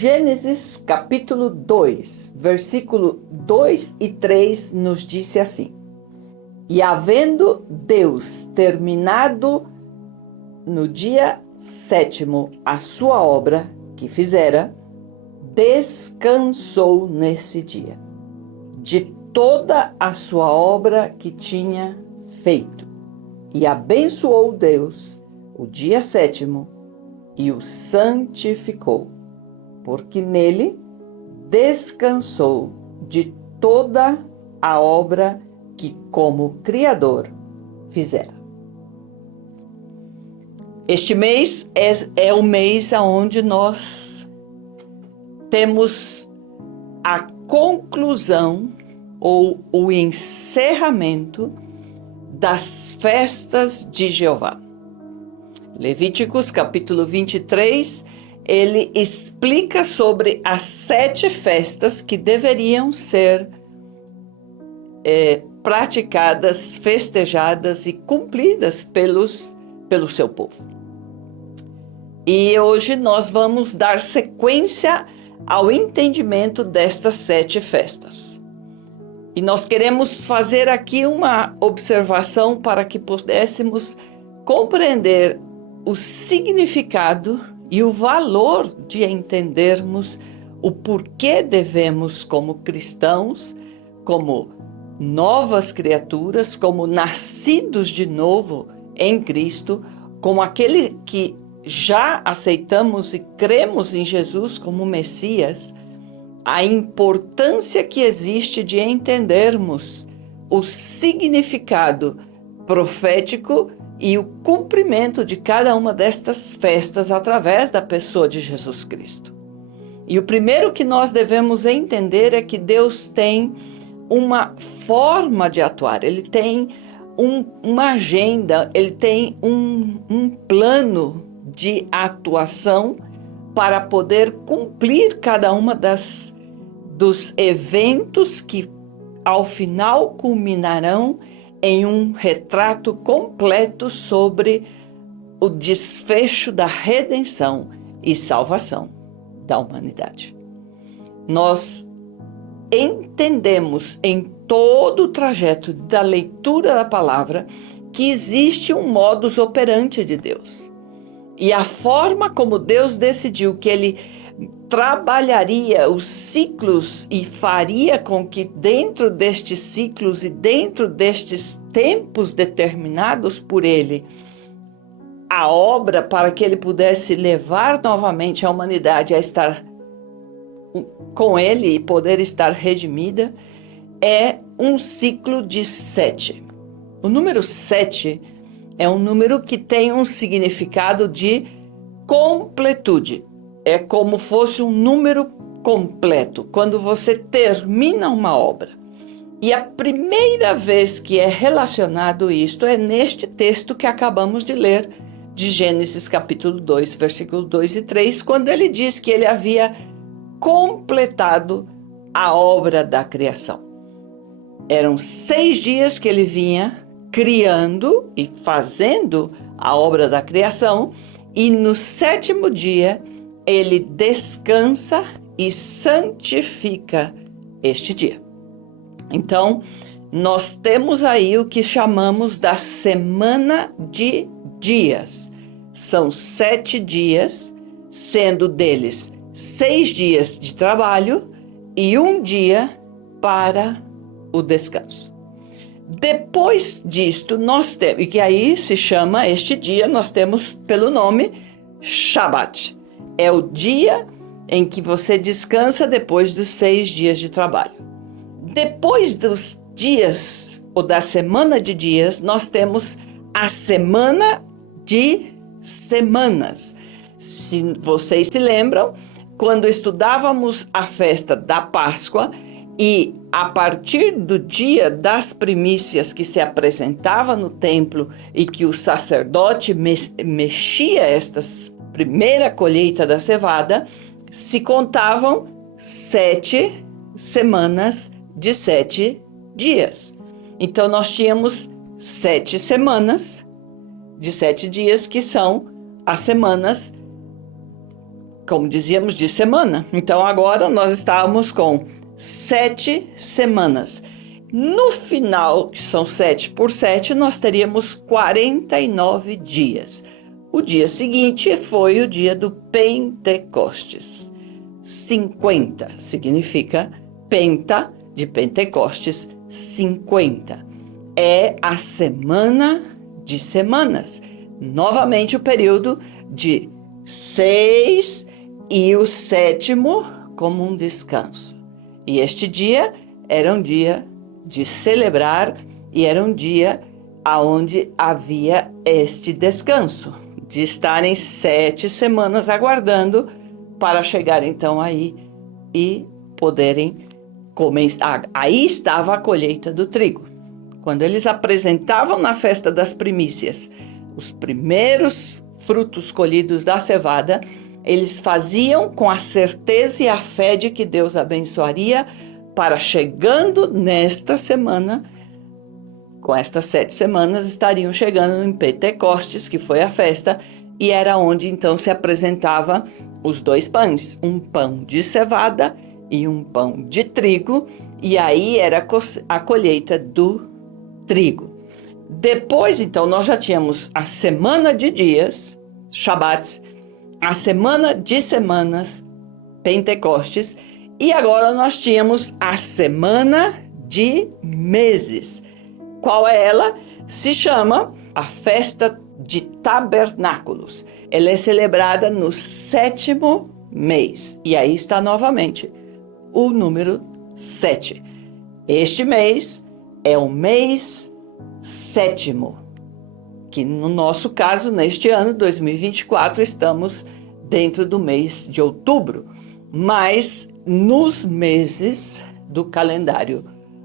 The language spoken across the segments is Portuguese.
Gênesis capítulo 2, versículo 2 e 3 nos disse assim: E havendo Deus terminado no dia 7º a sua obra que fizera, descansou nesse dia de toda a sua obra que tinha feito. E abençoou Deus o dia 7º e o santificou, porque nele descansou de toda a obra que como Criador fizera. Este mês é o mês onde nós temos a conclusão ou o encerramento das festas de Jeová. Levíticos capítulo 23, ele explica sobre as 7 festas que deveriam ser praticadas, festejadas e cumpridas pelo seu povo. E hoje nós vamos dar sequência ao entendimento destas 7 festas. E nós queremos fazer aqui uma observação para que pudéssemos compreender o significado e o valor de entendermos o porquê devemos, como cristãos, como novas criaturas, como nascidos de novo em Cristo, como aquele que já aceitamos e cremos em Jesus como Messias, a importância que existe de entendermos o significado profético e o cumprimento de cada uma destas festas através da pessoa de Jesus Cristo. E o primeiro que nós devemos entender é que Deus tem uma forma de atuar, Ele tem uma agenda, Ele tem um plano de atuação para poder cumprir cada uma dos eventos que ao final culminarão em um retrato completo sobre o desfecho da redenção e salvação da humanidade. Nós entendemos em todo o trajeto da leitura da palavra que existe um modus operandi de Deus. E a forma como Deus decidiu que Ele trabalharia os ciclos e faria com que dentro destes ciclos e dentro destes tempos determinados por Ele, a obra para que Ele pudesse levar novamente a humanidade a estar com Ele e poder estar redimida, é um ciclo de 7. O número 7 é um número que tem um significado de completude. É como fosse um número completo, quando você termina uma obra. E a primeira vez que é relacionado isto é neste texto que acabamos de ler, de Gênesis capítulo 2, versículo 2 e 3, quando ele diz que ele havia completado a obra da criação. Eram 6 dias que ele vinha criando e fazendo a obra da criação, e no 7º dia ele descansa e santifica este dia. Então, nós temos aí o que chamamos da semana de dias. São 7 dias, sendo deles 6 dias de trabalho e 1 dia para o descanso. Depois disto, nós temos, e que aí se chama este dia, nós temos pelo nome Shabat. É o dia em que você descansa depois dos 6 dias de trabalho. Depois dos dias, ou da semana de dias, nós temos a semana de semanas. Se vocês se lembram, quando estudávamos a festa da Páscoa, e a partir do dia das primícias que se apresentava no templo e que o sacerdote mexia estas primeira colheita da cevada, se contavam 7 semanas de 7 dias. Então nós tínhamos 7 semanas de 7 dias, que são as semanas como dizíamos, de semana. Então agora nós estávamos com 7 semanas. No final, que são 7 por 7, nós teríamos 49 dias. O dia seguinte foi o dia do Pentecostes. 50 significa penta, de Pentecostes, 50. É a semana de semanas. Novamente o período de 6 e o 7º como um descanso. E este dia era um dia de celebrar e era um dia onde havia este descanso, de estarem 7 semanas aguardando para chegar então aí e poderem começar. Aí estava a colheita do trigo. Quando eles apresentavam na festa das primícias os primeiros frutos colhidos da cevada, eles faziam com a certeza e a fé de que Deus abençoaria para, chegando nesta semana, com estas 7 semanas, estariam chegando em Pentecostes, que foi a festa, e era onde então se apresentava os 2 pães, um pão de cevada e um pão de trigo, e aí era a colheita do trigo. Depois, então, nós já tínhamos a semana de dias, Shabat, a semana de semanas, Pentecostes, e agora nós tínhamos a semana de meses. Qual é ela? Se chama a festa de tabernáculos. Ela é celebrada no 7º mês. E aí está novamente o número 7. Este mês é o mês 7º, que no nosso caso, neste ano, 2024, estamos dentro do mês de outubro. Mas nos meses do calendário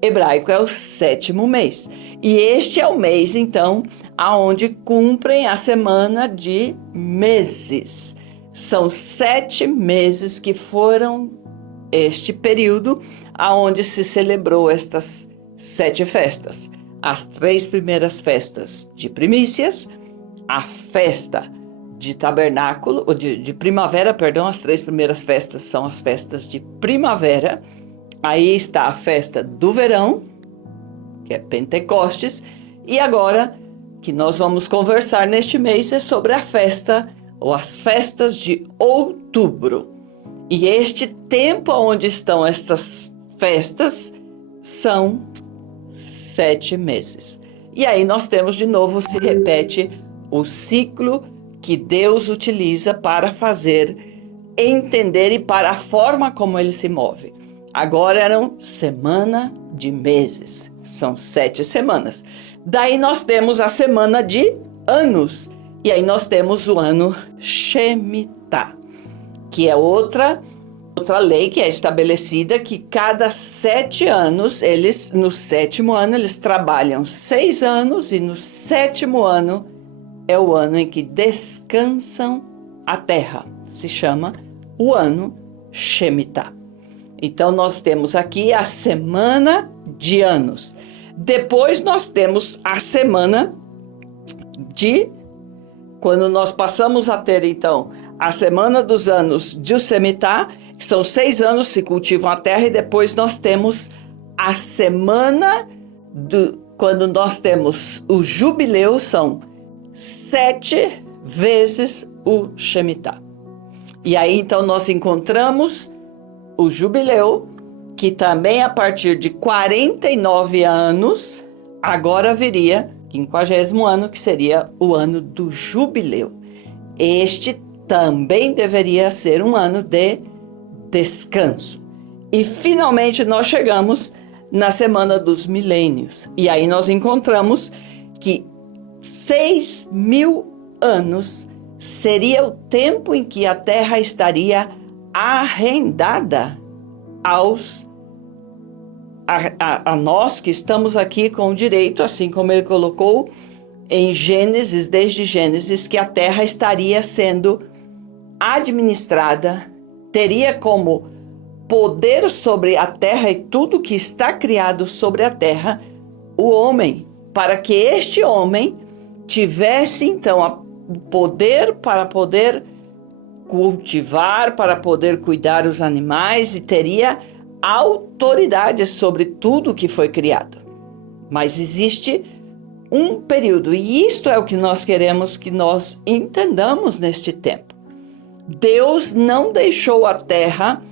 hebraico é o 7º mês. E este é o mês, então, aonde cumprem a semana de meses. São 7 meses que foram este período aonde se celebrou estas 7 festas. As 3 primeiras festas de primícias, a festa de tabernáculo, ou de primavera, perdão, as 3 primeiras festas são as festas de primavera. Aí está a festa do verão, que é Pentecostes, e agora que nós vamos conversar neste mês é sobre a festa, ou as festas de outubro. E este tempo onde estão estas festas são 7 meses. E aí nós temos de novo, se repete o ciclo que Deus utiliza para fazer entender e para a forma como ele se move. Agora eram semana de meses, são 7 semanas. Daí nós temos a semana de anos, e aí nós temos o ano Shemitah, que é outra lei que é estabelecida que cada 7 anos, eles, no 7º ano, eles trabalham 6 anos e no 7º ano é o ano em que descansam a terra. Se chama o ano Shemitah. Então, nós temos aqui a semana de anos. Depois, nós temos a semana de... Quando nós passamos a ter, então, a semana dos anos de Shemitah, que são 6 anos se cultivam a terra, e depois nós temos a semana quando nós temos o jubileu, são 7 vezes o Shemitah. E aí, então, nós encontramos o jubileu, que também a partir de 49 anos, agora viria 50º ano, que seria o ano do jubileu. Este também deveria ser um ano de descanso. E finalmente nós chegamos na semana dos milênios. E aí nós encontramos que 6.000 anos seria o tempo em que a terra estaria arrendada a nós que estamos aqui com o direito, assim como ele colocou em Gênesis, desde Gênesis, que a terra estaria sendo administrada, teria como poder sobre a terra e tudo que está criado sobre a terra, o homem, para que este homem tivesse então o poder para poder cultivar, para poder cuidar os animais e teria autoridade sobre tudo que foi criado. Mas existe um período, e isto é o que nós queremos que nós entendamos neste tempo. Deus não deixou a terra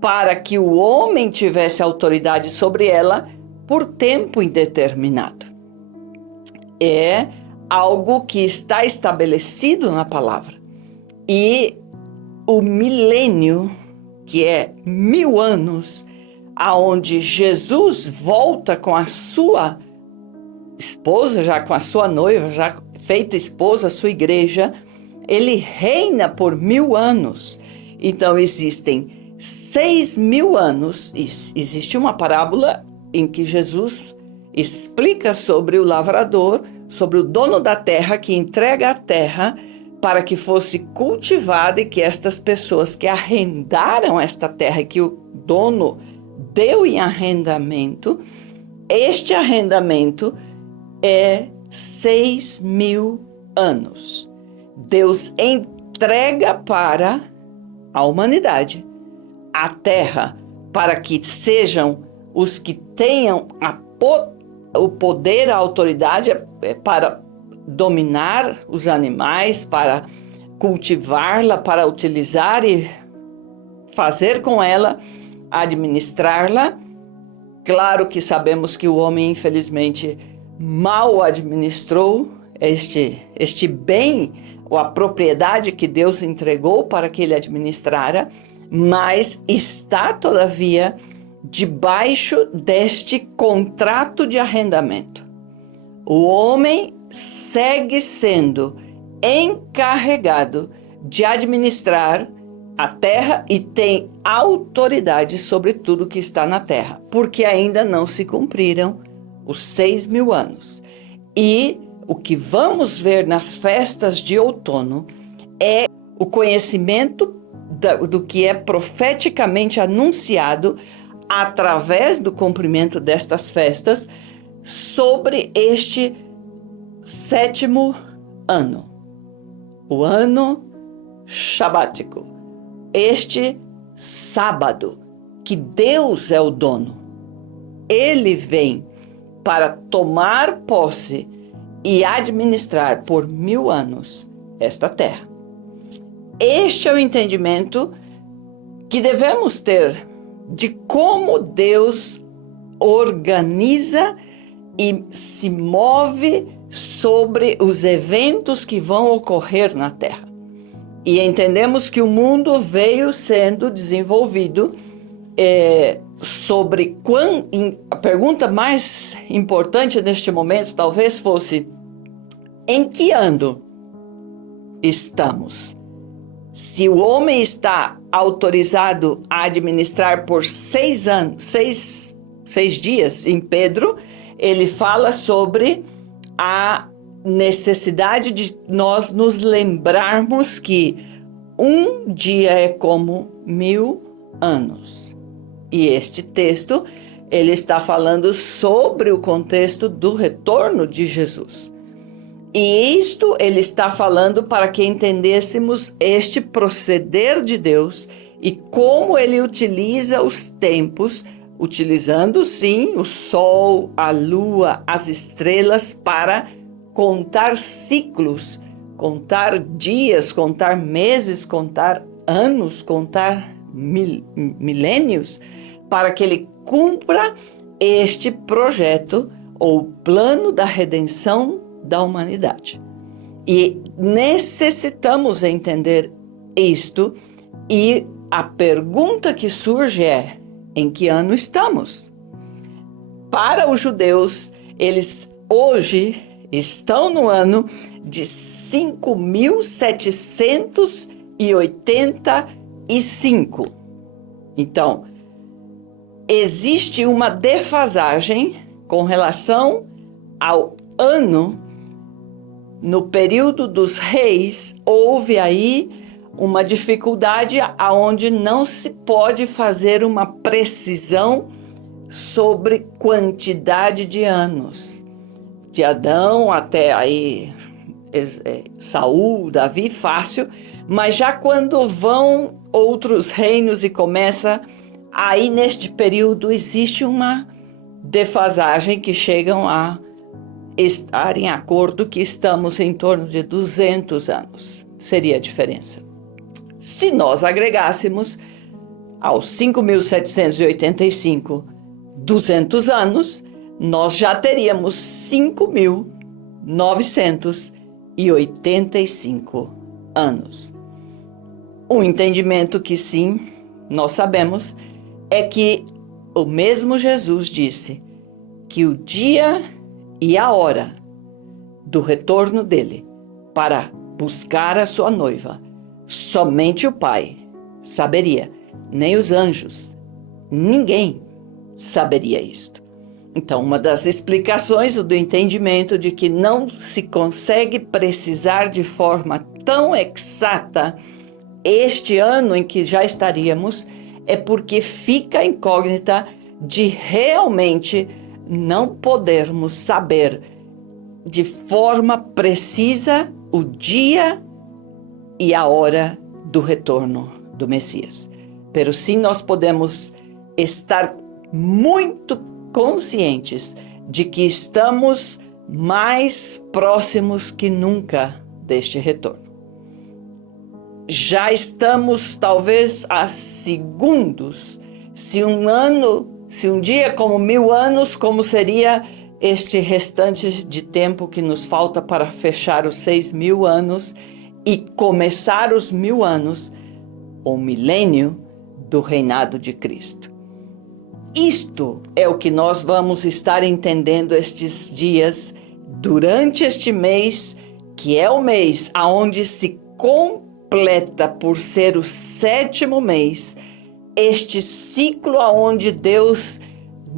para que o homem tivesse autoridade sobre ela por tempo indeterminado. É algo que está estabelecido na palavra. E o milênio, que é 1000 anos, aonde Jesus volta com a sua esposa, já com a sua noiva, já feita esposa, a sua igreja, ele reina por 1000 anos. Então existem 6.000 anos. Existe uma parábola em que Jesus explica sobre o lavrador, sobre o dono da terra que entrega a terra para que fosse cultivada e que estas pessoas que arrendaram esta terra, que o dono deu em arrendamento, este arrendamento é 6.000 anos. Deus entrega para a humanidade a terra para que sejam os que tenham o poder, a autoridade para dominar os animais, para cultivá-la, para utilizar e fazer com ela, administrá-la. Claro que sabemos que o homem, infelizmente, mal administrou este bem, ou a propriedade que Deus entregou para que ele administrara, mas está, todavia, debaixo deste contrato de arrendamento. O homem segue sendo encarregado de administrar a terra e tem autoridade sobre tudo que está na terra, porque ainda não se cumpriram os 6.000 anos. E o que vamos ver nas festas de outono é o conhecimento do que é profeticamente anunciado através do cumprimento destas festas sobre este 7º ano, o ano sabático, este sábado, que Deus é o dono. Ele vem para tomar posse e administrar por 1000 anos esta terra. Este é o entendimento que devemos ter de como Deus organiza e se move sobre os eventos que vão ocorrer na Terra. E entendemos que o mundo veio sendo desenvolvido sobre a pergunta mais importante neste momento talvez fosse: em que ano estamos? Se o homem está autorizado a administrar por 6 anos, 6 dias, em Pedro, ele fala sobre a necessidade de nós nos lembrarmos que um dia é como 1000 anos. E este texto, ele está falando sobre o contexto do retorno de Jesus. E isto ele está falando para que entendêssemos este proceder de Deus e como ele utiliza os tempos, utilizando sim o sol, a lua, as estrelas para contar ciclos, contar dias, contar meses, contar anos, contar milênios, para que ele cumpra este projeto ou plano da redenção da humanidade. E necessitamos entender isto, e a pergunta que surge é: em que ano estamos? Para os judeus, eles hoje estão no ano de 5.785. Então, existe uma defasagem com relação ao ano. No período dos reis, houve aí uma dificuldade aonde não se pode fazer uma precisão sobre quantidade de anos. De Adão até aí Saul, Davi, fácil, Mas já quando vão outros reinos e começa, aí neste período existe uma defasagem que chegam a estar em acordo que estamos em torno de 200 anos. Seria a diferença. Se nós agregássemos aos 5.785, 200 anos, nós já teríamos 5.985 anos. Um entendimento que sim, nós sabemos, é que o mesmo Jesus disse que o dia e a hora do retorno dele para buscar a sua noiva, somente o Pai saberia, nem os anjos, ninguém saberia isto. Então, uma das explicações do entendimento de que não se consegue precisar de forma tão exata este ano em que já estaríamos, é porque fica a incógnita de realmente não podermos saber de forma precisa o dia e a hora do retorno do Messias. Pero sim, nós podemos estar muito conscientes de que estamos mais próximos que nunca deste retorno. Já estamos talvez a segundos, se um dia como 1000 anos, como seria este restante de tempo que nos falta para fechar os 6.000 anos e começar os 1000 anos, o milênio do reinado de Cristo. Isto é o que nós vamos estar entendendo estes dias, durante este mês, que é o mês aonde se completa por ser o 7º mês, este ciclo aonde Deus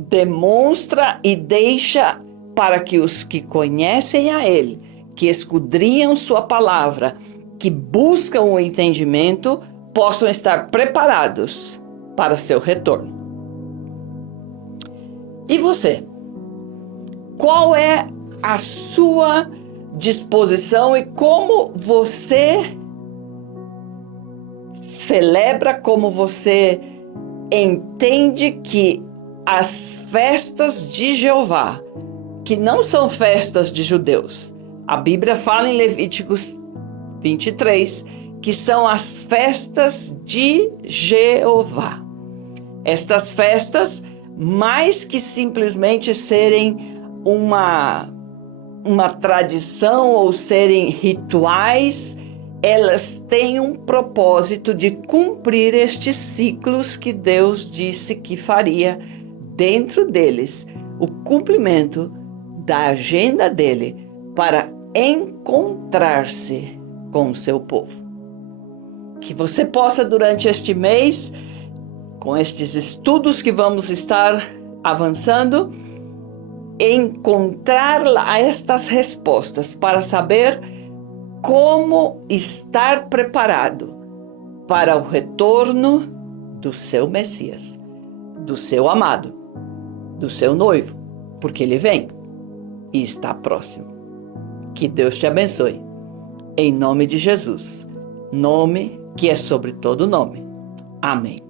demonstra e deixa para que os que conhecem a Ele, que esquadrinham sua palavra, que buscam o entendimento, possam estar preparados para seu retorno. E você? Qual é a sua disposição e como você celebra, como você entende que as festas de Jeová, que não são festas de judeus, a Bíblia fala em Levíticos 23, que são as festas de Jeová. Estas festas, mais que simplesmente serem uma tradição ou serem rituais, elas têm um propósito de cumprir estes ciclos que Deus disse que faria dentro deles, o cumprimento da agenda dele para encontrar-se com o seu povo. Que você possa, durante este mês, com estes estudos que vamos estar avançando, encontrar estas respostas para saber como estar preparado para o retorno do seu Messias, do seu amado, do seu noivo, porque ele vem e está próximo. Que Deus te abençoe. Em nome de Jesus, nome que é sobre todo nome. Amém.